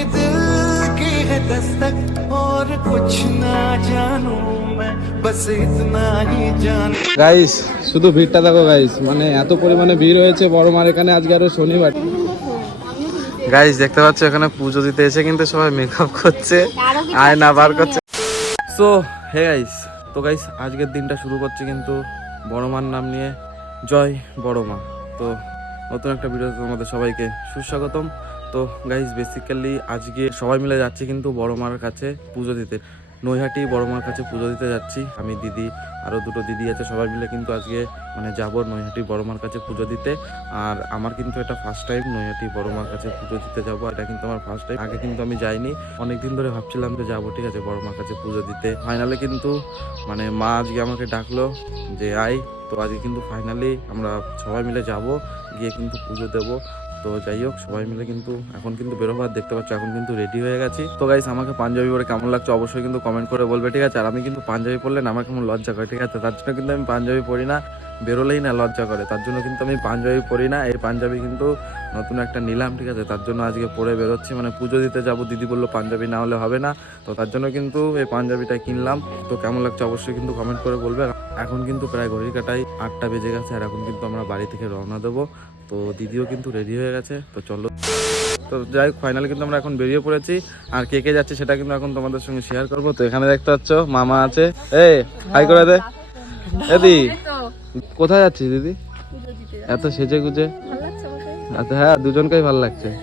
मेरे दिल की है दस्तक और कुछ ना जानू मैं बस इतना ही जानू গাইস শুধু ভিড়টা দেখো গাইস মানে এত পরিমাণে ভিড় হয়েছে বড় মার এখানে আজকে আরো শনিবার গাইস দেখতে পাচ্ছ এখানে পুজো দিতে এসে কিন্তু সবাই মেকআপ করছে আয়না বার করছে সো হে গাইস তো গাইস আজকের দিনটা শুরু করছি কিন্তু বড় মার নাম নিয়ে জয় বড় মা তো নতুন একটা ভিডিও তোমাদের সবাইকে সুস্বাগতম তো গাইস বেসিক্যালি আজকে সবাই মিলে যাচ্ছি কিন্তু বড় মার কাছে পুজো দিতে। নৈহাটি বড় মার কাছে পুজো দিতে যাচ্ছি। আমি দিদি আরও দুটো দিদি আছে সবাই মিলে কিন্তু আজকে মানে যাব নৈহাটি বড় মার কাছে পুজো দিতে। আর আমার কিন্তু এটা ফার্স্ট টাইম নৈহাটি বড় মার কাছে পুজো দিতে যাব। এটা কিন্তু আমার ফার্স্ট টাইম আগে কিন্তু আমি যাইনি। অনেকদিন ধরে ভাবছিলাম যে যাব, ঠিক আছে, বড় মার কাছে পুজো দিতে। ফাইনালে কিন্তু মানে মা আজকে আমাকে ডাকলো যে আই তো আজকে কিন্তু ফাইনালি আমরা সবাই মিলে যাব, গিয়ে কিন্তু পুজো দেবো। তো যাই হোক, সবাই মিলে কিন্তু এখন কিন্তু বেরোবার দেখতে পাচ্ছ এখন কিন্তু রেডি হয়ে গেছি। তো গাইস আমাকে পাঞ্জাবি পরে কেমন লাগছে অবশ্যই কিন্তু কমেন্ট করে বলবে, ঠিক আছে? আর আমি কিন্তু পাঞ্জাবি পরলে আমার কেমন লজ্জা করে, ঠিক আছে? তার জন্য কিন্তু আমি পাঞ্জাবি পরি না, বেরোলেই না লজ্জা করে। তার জন্য কিন্তু আমি পাঞ্জাবি পরি না, এই পাঞ্জাবি কিন্তু নতুন একটা নিলাম, ঠিক আছে? তার জন্য আজকে পরে বেরোচ্ছি মানে পুজো দিতে যাব, দিদি বলল পাঞ্জাবি না হলে হবে না, তো তার জন্য কিন্তু এই পাঞ্জাবিটা কিনলাম। তো কেমন লাগছে অবশ্যই কিন্তু কমেন্ট করে বলবে। এখন কিন্তু প্রায় ঘড়ির কাটাই আটটা বেজে গেছে, আর এখন কিন্তু আমরা বাড়ি থেকে রওনা দেবো। তো দিদিও কিন্তু রেডি হয়ে গেছে তো চলো। তো যাই হোক ফাইনালি কিন্তু আমরা এখন বেরিয়ে পড়েছি। আর কে কে যাচ্ছে সেটা কিন্তু এখন তোমাদের সঙ্গে শেয়ার করব। তো এখানে দেখতে পাচ্ছ মামা আছে। এ হাই করে দে। এদি কোথায় যাচ্ছিস দিদি? এত সেজে গুজে। আচ্ছা হ্যাঁ দুজনকেই ভালো লাগছে।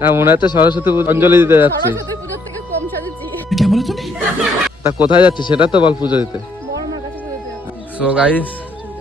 হ্যাঁ মনে হচ্ছে সরস্বতী পুজো অঞ্জলি দিতে যাচ্ছিস তা কোথায় যাচ্ছিস সেটা তো বল পুজো দিতে। সো গাইস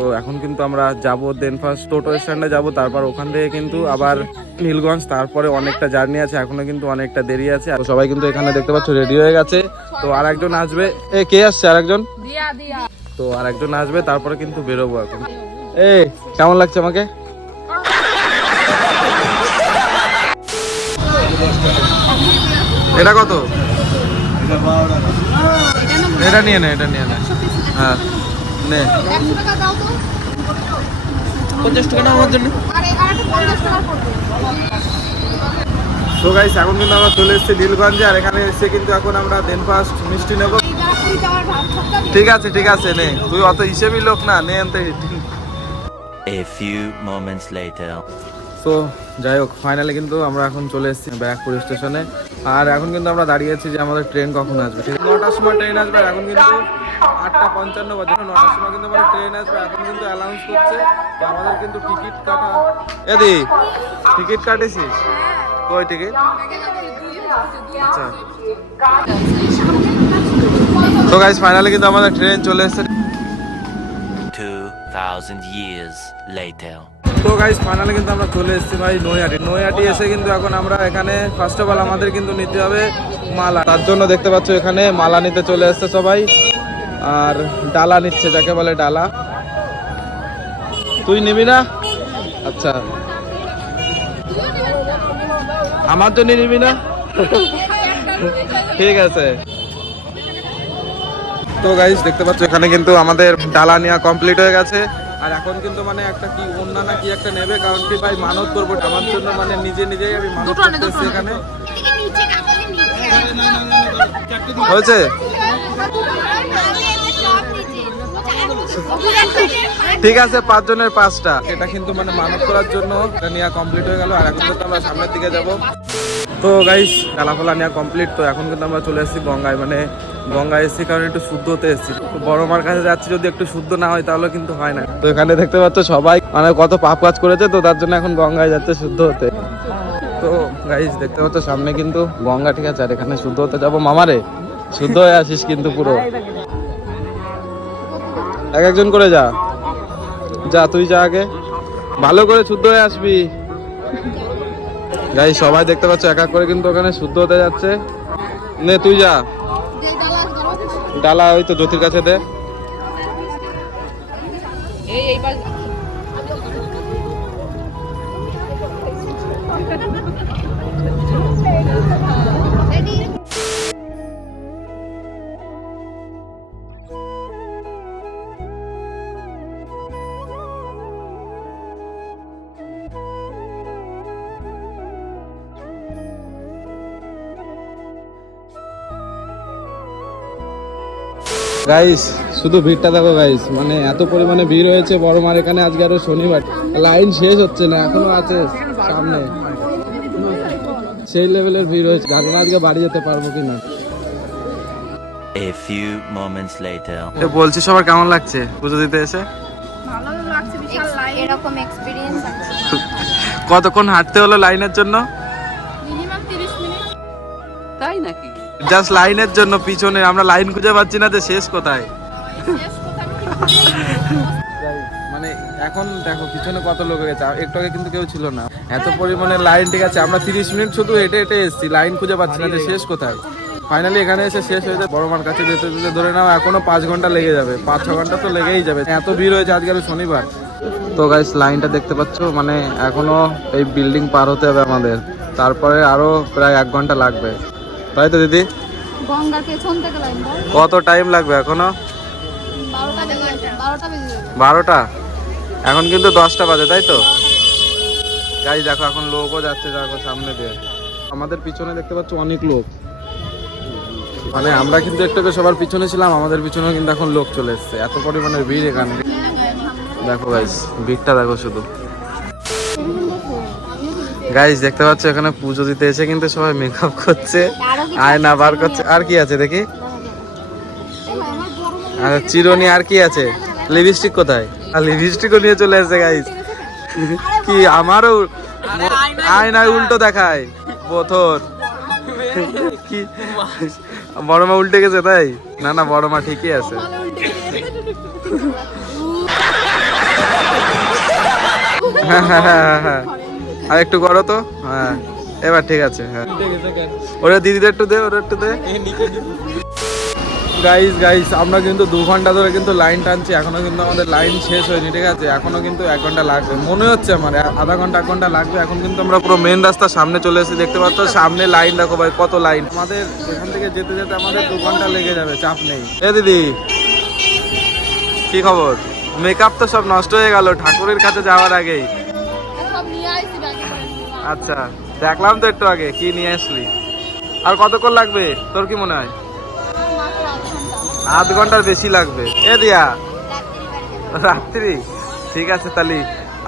তো এখন কিন্তু আমরা যাব দেন ফার্স্ট টোটো স্ট্যান্ডে যাব তারপর ওখান থেকে কিন্তু আবার নীলগঞ্জ তারপরে অনেকটা জার্নি আছে এখনও কিন্তু অনেকটা দেরি আছে। আর সবাই কিন্তু এখানে দেখতে পাচ্ছ রেডি হয়ে গেছে। তো আর একজন আসবে। এ কে আসছে আর একজন তো আর একজন আসবে তারপরে কিন্তু বেরোবো এখন। এ কেমন লাগছে আমাকে? এটা কত? এটা নিয়ে নে এটা নিয়ে নে। হ্যাঁ। নে পঞ্চাশ টাকা না আমার জন্য। তো গাইস এখন কিন্তু আমরা চলে এসেছি নীলগঞ্জে আর এখানে এসে কিন্তু এখন আমরা দেন ফার্স্ট মিষ্টি নেব। ঠিক আছে ঠিক আছে নে। তুই অত হিসেবি লোক না নে আনতে। A few moments later. তো যাই হোক ফাইনালি কিন্তু আমরা এখন চলে এসেছি ব্যারাকপুর স্টেশনে। আর এখন কিন্তু আমরা দাঁড়িয়ে আছি যে আমাদের ট্রেন কখন আসবে। ঠিক নটার সময় ট্রেন আসবে এখন কিন্তু আটটা পঞ্চান্ন বাজে। নটার সময় কিন্তু আমাদের ট্রেন আসবে এখন কিন্তু অ্যানাউন্স করছে আমাদের কিন্তু টিকিট কাটা এদি টিকিট কাটেছিস? কই টিকিট? আচ্ছা। তো গাইজ ফাইনালি কিন্তু আমাদের ট্রেন চলে এসেছে। 2,000 years later. তো গাইস ফাইনালি কিন্তু আমরা চলে এসেছি ভাই নৈহাটি। নৈহাটি এসে কিন্তু এখন আমরা এখানে ফার্স্ট অফ অল আমাদের কিন্তু নিতে হবে মালা। তার জন্য দেখতে পাচ্ছ এখানে মালা নিতে চলে এসেছে সবাই। আর ডালা নিচ্ছে, যাকে বলে ডালা। তুই নিবি না? আচ্ছা। আমার জন্য নিবি না? ঠিক আছে। তো গাইস দেখতে পাচ্ছ এখানে কিন্তু আমাদের ডালা নেওয়া কমপ্লিট হয়ে গেছে। আর এখন কিন্তু মানে একটা কি অন্য না কি একটা নেবে কারণ কি ভাই মানত করব আমার জন্য মানে নিজে নিজেই আমি মানত করতেছি এখানে হয়েছে ঠিক আছে পাঁচ জনের পাঁচটা এটা কিন্তু মানে মানত করার জন্য নেওয়া কমপ্লিট হয়ে গেল আর এখন কিন্তু আমরা সামনের দিকে যাব তো গাইস ডালাফালা নেওয়া কমপ্লিট তো এখন কিন্তু আমরা চলে এসেছি গঙ্গায়। মানে গঙ্গায় এসেছি কারণ একটু শুদ্ধ হতে এসেছি। তো বড় মার কাছে যাচ্ছি, যদি একটু শুদ্ধ না হয় তাহলে কিন্তু হয় না। তো এখানে দেখতে পাচ্ছ সবাই মানে কত পাপ কাজ করেছে, তো তার জন্য এখন গঙ্গায় যাচ্ছে শুদ্ধ হতে। তো গাইস দেখতে পাচ্ছ সামনে কিন্তু গঙ্গা, ঠিক আছে? আর এখানে শুদ্ধ হতে যাব। মামারে শুদ্ধ হয়ে আসিস কিন্তু পুরো। এক একজন করে যা। যা, তুই যা আগে। ভালো করে শুদ্ধ হয়ে আসবি। গাই সবাই দেখতে পাচ্ছ এক এক করে কিন্তু ওখানে শুদ্ধ হতে যাচ্ছে। নে তুই যা। ডালা ওই তো জ্যোতির কাছে দে। গাইস শুধু ভিড়টা দেখো গাইস মানে এত পরিমাণে ভিড় হয়েছে বড় মার এখানে আজকে আরও শনিবার। লাইন শেষ হচ্ছে না এখনও আছে সামনে। সেই লেভেলের ভিড় হয়েছে জানি না আজকে বাড়ি যেতে পারব কিনা। A few moments later. বলছি সবার কেমন লাগছে? পুজো দিতে এসে? এরকম এক্সপিরিয়েন্স আছে। কতক্ষণ হাঁটতে হলো লাইনের জন্য? জাস্ট লাইনের জন্য পিছনে, আমরা লাইন খুঁজে পাচ্ছি না যে শেষ কোথায়। মানে এখন দেখো, পিছনে কত লোক গেছে একটু আগে কিন্তু কেউ ছিল না। এত পরিমাণে লাইন, ঠিক আছে, আমরা তিরিশ মিনিট শুধু হেঁটে হেঁটে এসেছি, লাইন খুঁজে পাচ্ছি না শেষ কোথায়। ফাইনালি এখানে এসে শেষ হয়ে যায়, বড় মার কাছে যেতে যেতে ধরে নাও, এখনও পাঁচ ঘণ্টা লেগে যাবে, পাঁচ ছ ঘণ্টা তো লেগেই যাবে, এত ভিড় হয়েছে আজকে আরও শনিবার। তো গাইস লাইনটা দেখতে পাচ্ছ মানে এখনও এই বিল্ডিং পার হতে হবে আমাদের, তারপরে আরও প্রায় এক ঘণ্টা লাগবে। তাই তো দিদি? গঙ্গার পেছন থেকে লাইন কত টাইম লাগবে এখনও? 12টা বেজে যাবে 12টা বেজে যাবে বারোটা? এখন কিন্তু দশটা বাজে তাই তো? গাড়ি দেখো এখন লোকও যাচ্ছে দেখো সামনে দিয়ে। আমাদের পিছনে দেখতে পাচ্ছ অনেক লোক। মানে আমরা কিন্তু একটু সবার পিছনে ছিলাম আমাদের পিছনে কিন্তু এখন লোক চলে এসছে। এত পরিমাণের ভিড় এখানে। দেখো গাইস ভিড়টা দেখো শুধু। গাইস দেখতে পাচ্ছ এখানে পুজো দিতে এসে কিন্তু সবাই মেকআপ করছে। আয়না বার করছে। আর কি আছে দেখি? আর চিরনি আর কি আছে? লিপস্টিক কোথায়? আর লিপস্টিকও নিয়ে চলে আসছে গাইস কি আমারও আয়নায় উল্টো দেখায় পথর কি? বড় মা উল্টে গেছে তাই? না না বড় মা ঠিকই আছে। হ্যাঁ হ্যাঁ হ্যাঁ হ্যাঁ। আর একটু করো তো? হ্যাঁ। এবার ঠিক আছে হ্যাঁ। ওরা দিদিদের একটু দে, ওরা একটু দে। গাইস গাইস আমরা কিন্তু দু ঘণ্টা ধরে কিন্তু লাইন টানছি, এখনও কিন্তু আমাদের লাইন শেষ হয়নি, ঠিক আছে? এখনও কিন্তু এক ঘণ্টা লাগবে। মনে হচ্ছে আমার আধা ঘণ্টা, এক ঘণ্টা লাগবে, এখন কিন্তু আমরা পুরো মেন রাস্তার সামনে চলে এসেছি, দেখতে পাচ্ছ? সামনে লাইন দেখো ভাই, কত লাইন আমাদের এখান থেকে যেতে যেতে আমাদের দু ঘণ্টা লেগে যাবে, চাপ নেই। এ দিদি, কি খবর? মেকআপ তো সব নষ্ট হয়ে গেল, ঠাকুরের কাছে যাওয়ার আগেই। আচ্ছা দেখলাম তো একটু আগে, কি নিয়ে আসলি? আর কতক্ষণ লাগবে? তোর কি মনে হয়? আধ ঘণ্টার বেশি লাগবে। এ দিয়া। রাত্রি? ঠিক আছে তাহলে,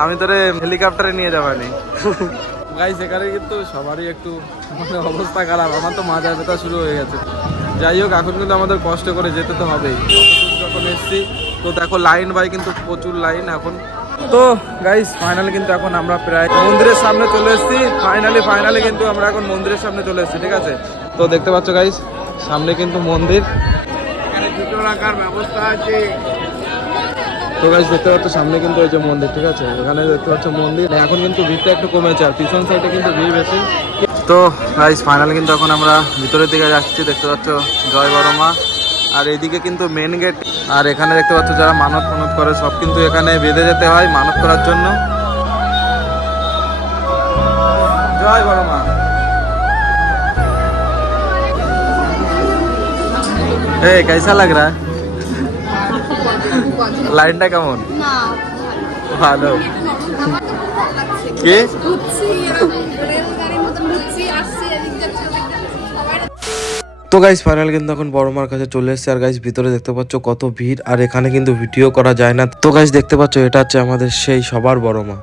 আমি তোরে হেলিকপ্টারে নিয়ে যাবানি গাইস এখানে কিন্তু সবারই একটু মানে অবস্থা খারাপ, আমার তো মাজা ব্যথা শুরু হয়ে গেছে। যাই হোক, এখন কিন্তু আমাদের কষ্ট করে যেতে তো হবেই। যখন এসছি, তো দেখো লাইন বাই কিন্তু প্রচুর লাইন এখন। তো গাইস ফাইনালি কিন্তু এখন আমরা প্রায় মন্দিরের সামনে চলে এসেছি। ফাইনালি ফাইনালি কিন্তু আমরা এখন মন্দিরের সামনে চলে এসেছি, ঠিক আছে? তো দেখতে পাচ্ছ গাইস সামনে কিন্তু মন্দির। রাখার ব্যবস্থা আছে। তো গাইস দেখতে পাচ্ছ সামনে কিন্তু এই যে মন্দির, ঠিক আছে? এখানে দেখতে পাচ্ছ মন্দির। এখন কিন্তু ভিড়টা একটু কমেছে, আর পিছন সাইডে কিন্তু ভিড় বেশি। তো গাইস ফাইনালি কিন্তু এখন আমরা ভিতরের দিকে যাচ্ছি। দেখতে পাচ্ছ জয় বড় মা। আর এদিকে কিন্তু মেন গেট আর এখানে দেখতে পাচ্ছ যারা মানত মানত করে সব কিন্তু এখানে বেঁধে যেতে হয় মানত করার জন্য। জয় বড় মা। কেসা লাগ রা? লাইনটা কেমন? ভালো। কে? তো গাইজ ফাইনাল কিন্তু এখন বড় মার কাছে চলে এসেছে। আর গাইস ভিতরে দেখতে পাচ্ছ কত ভিড়, আর এখানে কিন্তু ভিডিও করা যায় না। তো গাইস দেখতে পাচ্ছ, এটা হচ্ছে আমাদের সেই সবার বড় মা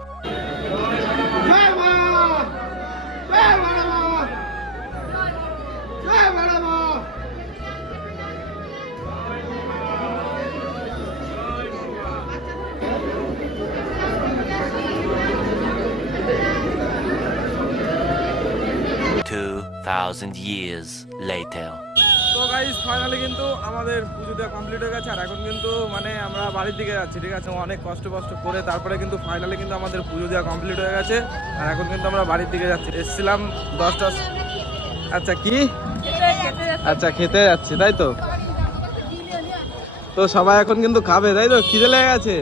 thousand years later. তো গাইস ফাইনালি কিন্তু আমাদের পুজো দেওয়া কমপ্লিট হয়ে গেছে। আর এখন কিন্তু মানে আমরা বাড়ির দিকে যাচ্ছি, ঠিক আছে? অনেক কষ্ট কষ্ট করে তারপরে কিন্তু ফাইনালি কিন্তু আমাদের পুজো দেওয়া কমপ্লিট হয়ে গেছে। আর এখন কিন্তু আমরা বাড়ির দিকে যাচ্ছি। এসেছিলাম দশটা আচ্ছা কি? আচ্ছা খেতে যাচ্ছি, তাই তো? তো সবাই এখন কিন্তু খাবে, তাই তো? খিদে লেগে গেছে?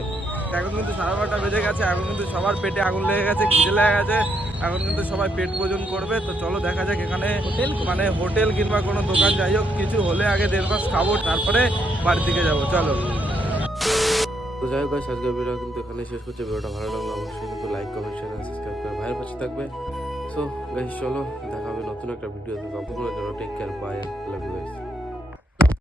এখন কিন্তু সাড়ে বারোটা বেজে গেছে, এখন কিন্তু সবার পেটে আগুন লেগে গেছে, খিদে লেগে গেছে। এখন কিন্তু সবাই পেট ভোজন করবে তো চলো দেখা যাক এখানে হোটেল মানে হোটেল কিংবা কোনো দোকান যাই হোক কিছু হলে আগে দেড় মাস খাব তারপরে বাড়ির দিকে যাব চলো। তো যাই হোক আজকের ভিডিও কিন্তু এখানে শেষ করছে ভিডিওটা ভালো লাগল অবশ্যই কিন্তু লাইক কমেন্ট শেয়ার সাবস্ক্রাইব করে ভাইয়ের পাশে থাকবে। সো গাইস চলো দেখা হবে নতুন একটা ভিডিওতে ততক্ষণের জন্য take care bye love you guys